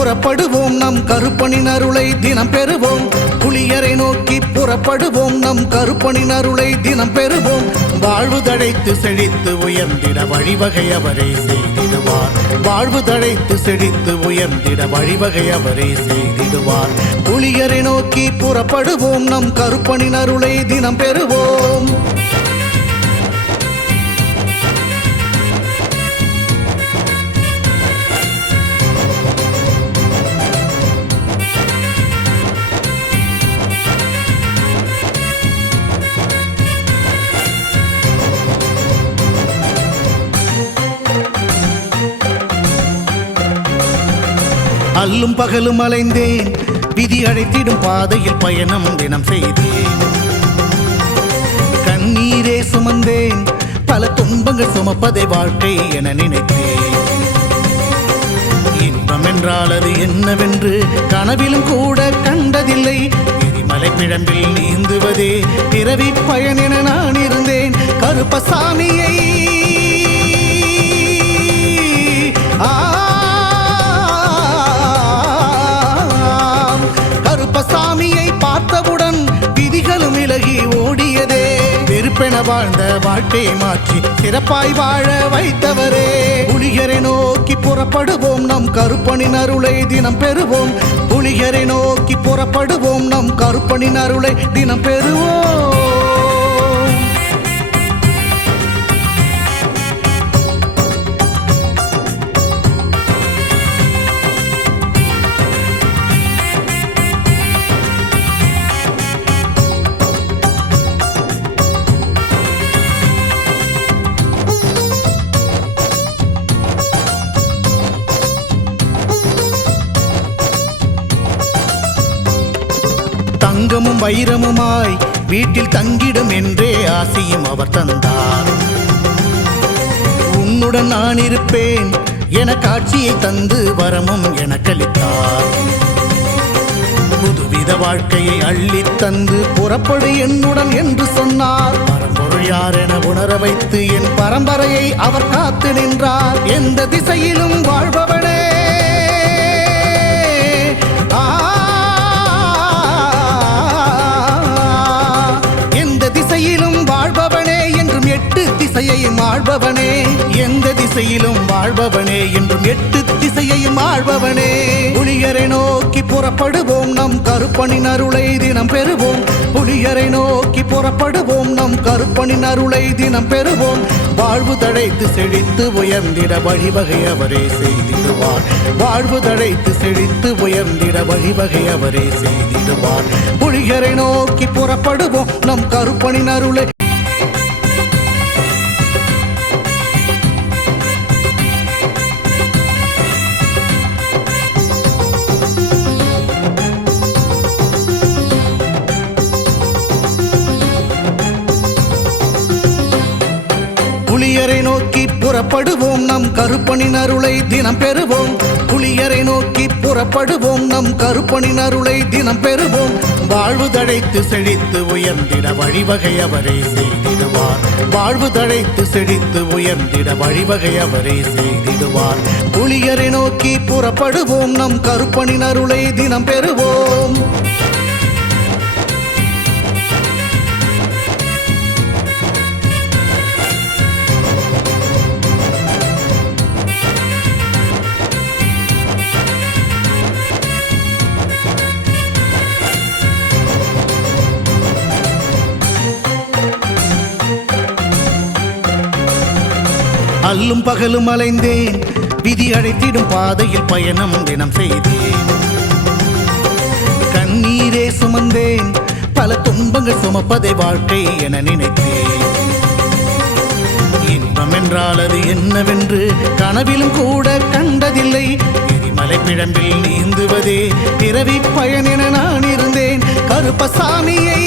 புறப்படுவோம் நம் கருப்பனின் அருளை தினம் பெறுவோம். புலியரை நோக்கி புறப்படுவோம் நம் கருப்பனின் அருளை தினம் பெறுவோம். வாழ்வு தழைத்து செழித்து உயர்ந்திட வழிவகை அவரே செய்திடுவார். வாழ்வு தழைத்து செழித்து உயர்ந்திட வழிவகை அவரே செய்திடுவார். புலியரை நோக்கி புறப்படுவோம் நம் கருப்பனின் அருளை தினம் பெறுவோம். அல்லும் பகலும் அலைந்தேன், விதி அழைத்திடும் பாதையில் பயணம் தினம் செய்தேன். கண்ணீரே சுமந்தேன், பல துன்பங்கள் சுமப்பதை வாழ்க்கை என நினைத்தேன். இன்பம் என்றால் அது என்னவென்று கனவிலும் கூட கண்டதில்லை. எரிமலை பிழம்பில் நீந்துவதே பிறவி பயன் என நான் இருந்தேன். கருப்பசாமியை கருப்பசாமியை பார்த்தவுடன் விதிகளும் விலகி ஓடியதே. வெறுப்பென வாழ்ந்த வாழ்க்கையை மாற்றி சிறப்பாய் வாழ வைத்தவரே. புலியரை நோக்கி புறப்படுவோம் நம் கருப்பனின் அருளை தினம் பெறுவோம். புலியரை நோக்கி புறப்படுவோம் நம் கருப்பனின் அருளை தினம் பெறுவோம். தங்கமும் வைரமுமாய் வீட்டில் தங்கிடும் என்றே ஆசையும் அவர் தந்தார். உன்னுடன் நான் இருப்பேன் என காட்சியை தந்து வரமும் எனக்களித்தார். புதுவித வாழ்க்கையை அள்ளி தந்து புறப்படு என்னுடன் என்று சொன்னார். பரம்பொருள் யார் என உணர வைத்து என் பரம்பரையை அவர் காத்து நின்றார். எந்த திசையிலும் வாழ்பவனே, வாழ்பவனே என்றும் எட்டு திசையையும் ஆள்பவனே. எந்த திசையிலும் வாழ்பவனே என்றும் எட்டு திசையையும் ஆள்பவனே. புலியரை நோக்கி புறப்படுவோம் நம் கருப்பனின் அருளை தினம் பெறுவோம். புலியரை நோக்கி புறப்படுவோம் நம் கருப்பனின் அருளை தினம் பெறுவோம். வாழ்வு தழைத்து செழித்து உயர்ந்திட வழிவகை அவரே செய்திடுவார். வாழ்வு தழைத்து செழித்து உயர்ந்திட வழிவகை அவரே செய்திடுவார். புலியரை நோக்கி புறப்படுவோம் நம் கருப்பனின் அருளை. புலியரை நோக்கி புறப்படுவோம் நம் கருப்பனின் அருளை தினம் பெறுவோம். புலியரை நோக்கி புறப்படுவோம் நம் கருப்பனின் அருளை தினம் பெறுவோம். வாழ்வு தழைத்து செழித்து உயர்ந்திட வழிவகை அவரே செய்திடுவார். வாழ்வு தழைத்து செழித்து உயர்ந்திட வழிவகை அவரே செய்திடுவார். புலியரை நோக்கி புறப்படுவோம் நம் கருப்பனின் அருளை தினம் பெறுவோம். அல்லும் பகலும் அலைந்தேன், விதி அழைத்திடும் பாதையில் பயணம் தினம் செய்தேன். கண்ணீரே சுமந்தேன், பல துன்பங்கள் சுமப்பதை வாழ்க்கை என நினைத்தேன். இன்பம் என்றால் அது என்னவென்று கனவிலும் கூட கண்டதில்லை. எரிமலை பிழம்பில் நீந்துவதே பிறவி பயன் என நான் இருந்தேன். கருப்பசாமியை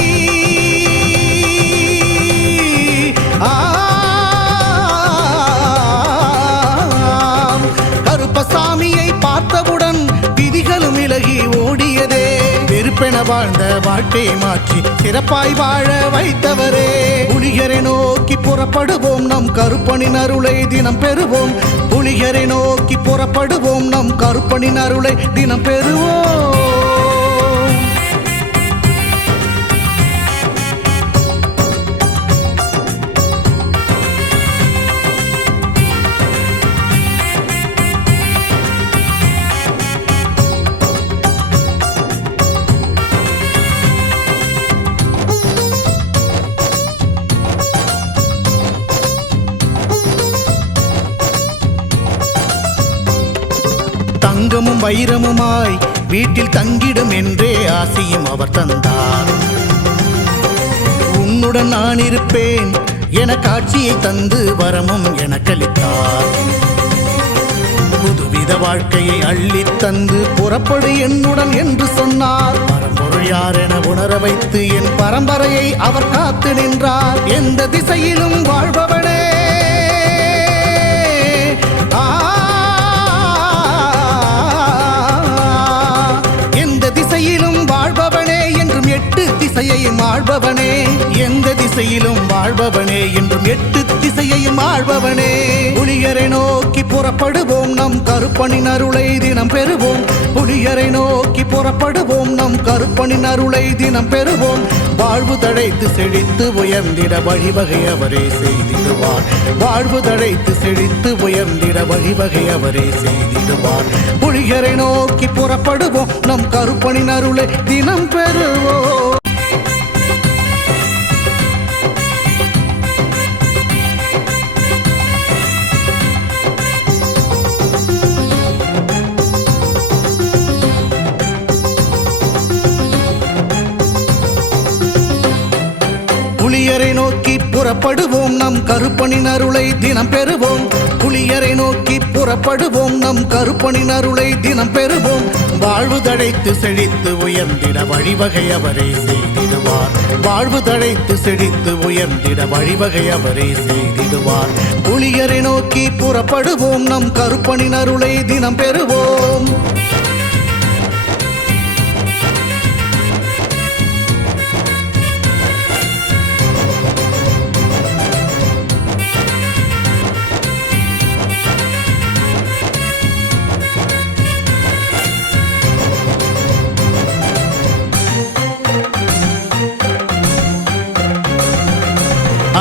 கருப்பசாமியை பார்த்தவுடன் விதிகளும் விலகி ஓடியதே. வெறுப்பென வாழ்ந்த வாழ்க்கையை மாற்றி சிறப்பாய் வாழ வைத்தவரே. புலிகரை நோக்கி புறப்படுவோம், நம் கருப்பனின் அருளை தினம் பெறுவோம். புலிகரை நோக்கி புறப்படுவோம், நம் கருப்பனின் அருளை தினம் பெறுவோம். தங்கமும் வைரமுமாய் வீட்டில் தங்கிடும் என்றே ஆசையும் அவர் தந்தார். உன்னுடன் நான் இருப்பேன் என காட்சியை தந்து வரமும் எனக்களித்தார். புதுவித வாழ்க்கையை அள்ளித் தந்து புறப்படு என்னுடன் என்று சொன்னார். பரம்பொருள் யார் என உணர வைத்து என் பரம்பரையை அவர் காத்து நின்றார். எந்த திசையிலும் வாழ்பவனே, வாழ்பவனே என்றும் எட்டு திசையையும் ஆள்பவனே. எந்த திசையிலும் வாழ்பவனே என்றும் எட்டு திசையையும் ஆள்பவனே. புலிகரை நோக்கி புறப்படுவோம், நம் கருப்பனின் அருளை தினம் பெறுவோம். புலிகரை நோக்கி புறப்படுவோம், நம் கருப்பனின் அருளை தினம் பெறுவோம். வாழ்வு தழைத்து செழித்து உயர்ந்திட வழிவகை அவரே செய்திடுவார். வாழ்வு தழைத்து செழித்து உயர்ந்திட வழிவகை அவரே செய்திடுவார். புலிகரை நோக்கி புறப்படுவோம், நம் கருப்பனின் அருளை தினம் பெறுவோம். புலியரை நோக்கி புறப்படுவோம், நம் கருப்பனின் அருளை தினம் பெறுவோம். புலியரை நோக்கி புறப்படுவோம், நம் கருப்பனின் அருளை தினம் பெறுவோம். வாழ்வு தழைத்து செழித்து உயர்ந்திட வழிவகை அவரே செய்திடுவார். வாழ்வு தழைத்து செழித்து உயர்ந்திட வழிவகை அவரே செய்திடுவார். புலியரை நோக்கி புறப்படுவோம், நம் கருப்பனின் அருளை தினம் பெறுவோம்.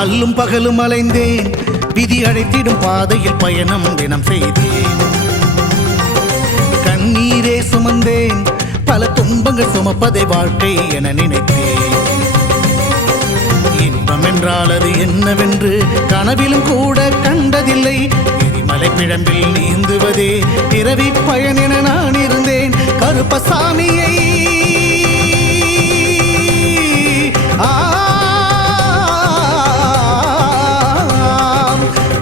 அல்லும் பகலும் அலைந்தேன், விதி அழைத்திடும் பாதையில் பயணம் தினம் செய்தேன். கண்ணீரே சுமந்தேன், பல துன்பங்கள் சுமப்பதை வாழ்க்கை என நினைத்தேன். இன்பம் என்றால் அது என்னவென்று கனவிலும் கூட கண்டதில்லை. எரிமலை பிழம்பில் நீந்துவதே பிறவி பயன் என நான் இருந்தேன். கருப்பசாமியை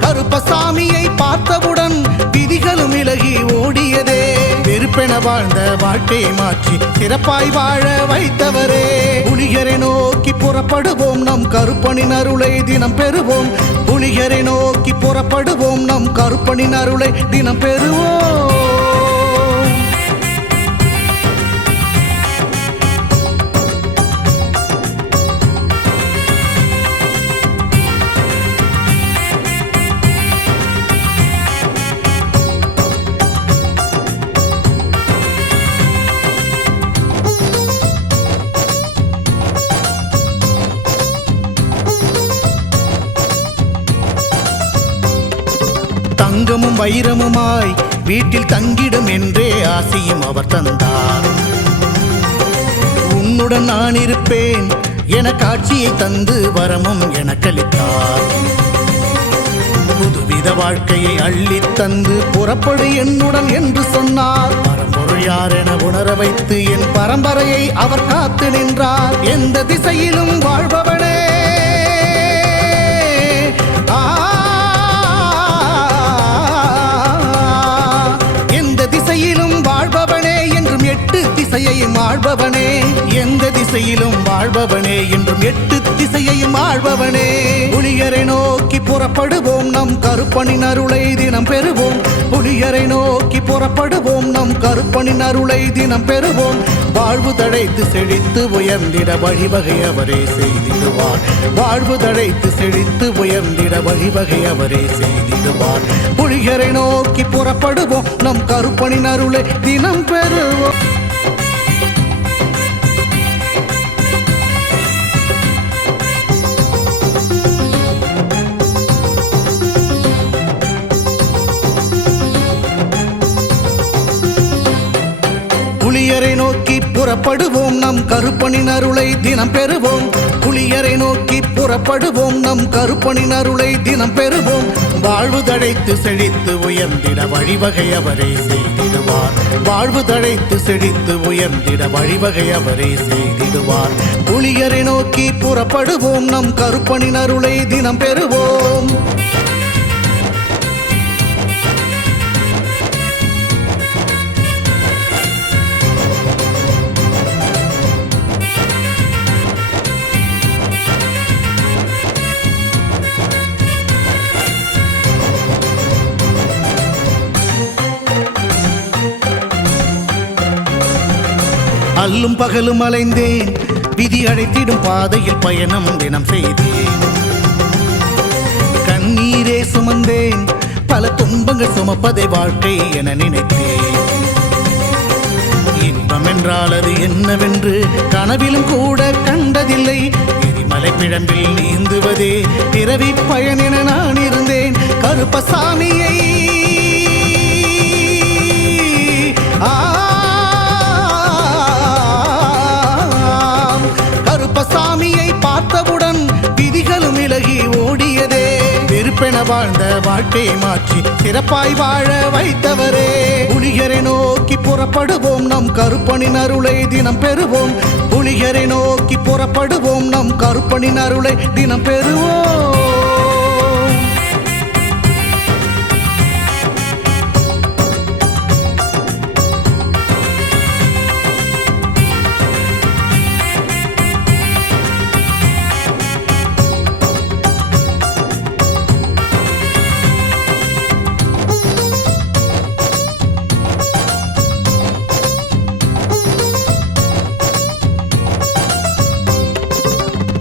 கருப்பசாமியை பார்த்தவுடன் விதிகளும் விலகி ஓடியதே. வெறுப்பென வாழ்ந்த வாழ்க்கையை மாற்றி சிறப்பாய் வாழ வைத்தவரே. புலிகரை நோக்கி புறப்படுவோம், நம் கருப்பனின் அருளை தினம் பெறுவோம். புலிகரை நோக்கி புறப்படுவோம், நம் கருப்பனின் அருளை தினம் பெறுவோம். தங்கமும் வைரமுமாய் வீட்டில் தங்கிடும் என்றே ஆசையும் அவர் தந்தார். உன்னுடன் நான் இருப்பேன் என காட்சியை தந்து வரமும் எனக்களித்தார். புதுவித வாழ்க்கையை அள்ளித் தந்து புறப்படு என்னுடன் என்று சொன்னார். பரம்பொருள் யார் என உணர வைத்து என் பரம்பரையை அவர் காத்து நின்றார். எந்த திசையிலும் வாழ்பவனே, திசையிலும் வாழ்பவனே என்றும் எட்டு திசையையும் ஆள்பவனே. எந்த திசையிலும் வாழ்பவனே என்றும் எட்டு திசையையும் ஆள்பவனே. புலிகரை நோக்கி புறப்படுவோம், நம் கருப்பனின் அருளை தினம் பெறுவோம். புலிகரை நோக்கி புறப்படுவோம், நம் கருப்பனின் அருளை தினம் பெறுவோம். வாழ்வு தழைத்து செழித்து உயர்ந்திட வழிவகை அவரே செய்திடுவார். வாழ்வு தழைத்து செழித்து உயர்ந்திட வழிவகை அவரே செய்திடுவார். புலிகரை நோக்கி புறப்படுவோம், நம் கருப்பனின் அருளை தினம் பெறுவோம். புலியரை நோக்கி புறப்படுவோம், நம் கருப்பனின் அருளை தினம் பெறுவோம். புலியரை நோக்கி புறப்படுவோம், நம் கருப்பனின் அருளை தினம் பெறுவோம். வாழ்வு தழைத்து செழித்து உயர்ந்திட வழிவகை அவரே செய்திடுவார். வாழ்வு தழைத்து செழித்து உயர்ந்திட வழிவகை அவரே செய்திடுவார். புலியரை நோக்கி புறப்படுவோம், நம் கருப்பனின் அருளை தினம் பெறுவோம். அல்லும் பகலும் அலைந்தேன், விதி அழைத்திடும் பாதையில் பயணம் தினம் செய்தேன். கண்ணீரே சுமந்தேன், பல துன்பங்கள் சுமப்பதை வாழ்க்கை என நினைத்தேன். இன்பம் என்றால் அது என்னவென்று கனவிலும் கூட கண்டதில்லை. எரிமலை பிழம்பில் நீந்துவதே பிறவி பயன் என நான் இருந்தேன். கருப்பசாமியை கருப்பசாமியை பார்த்தவுடன் விதிகளும் விலகி ஓடியதே. வெறுப்பென வாழ்ந்த வாழ்க்கையை மாற்றி சிறப்பாய் வாழ வைத்தவரே. புலிகரை நோக்கி புறப்படுவோம், நம் கருப்பனின் அருளை தினம் பெறுவோம். புலிகரை நோக்கி புறப்படுவோம், நம் கருப்பனின் அருளை தினம் பெறுவோம்.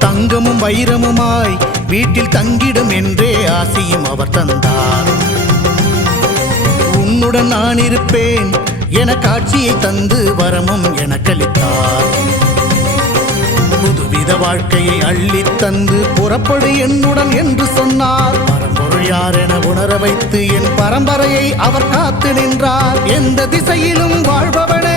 தங்கமும் வைரமுமாய் வீட்டில் தங்கிடும் என்றே ஆசையும் அவர் தந்தார். உன்னுடன் நான் இருப்பேன் என காட்சியை தந்து வரமும் எனக்களித்தார். புதுவித வாழ்க்கையை அள்ளி தந்து புறப்படு என்னுடன் என்று சொன்னார். பரம்பொருள் யார் என உணர வைத்து என் பரம்பரையை அவர் காத்து நின்றார். எந்த திசையிலும் வாழ்பவனே